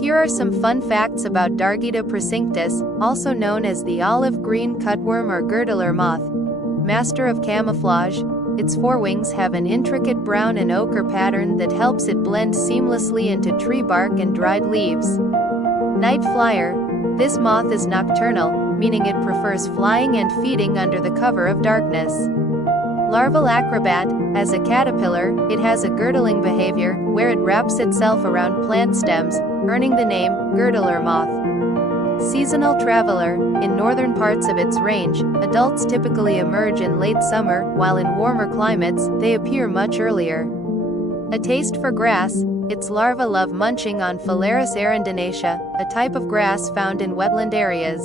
Here are some fun facts about Dargida procinctus, also known as the olive green cutworm or girdler moth. Master of camouflage, its forewings have an intricate brown and ochre pattern that helps it blend seamlessly into tree bark and dried leaves. Night flyer, this moth is nocturnal, meaning it prefers flying and feeding under the cover of darkness. Larval acrobat, as a caterpillar, it has a girdling behavior, where it wraps itself around plant stems, earning the name girdler moth. Seasonal traveler, in northern parts of its range, adults typically emerge in late summer, while in warmer climates, they appear much earlier. A taste for grass, its larvae love munching on Phalaris arundinacea, a type of grass found in wetland areas.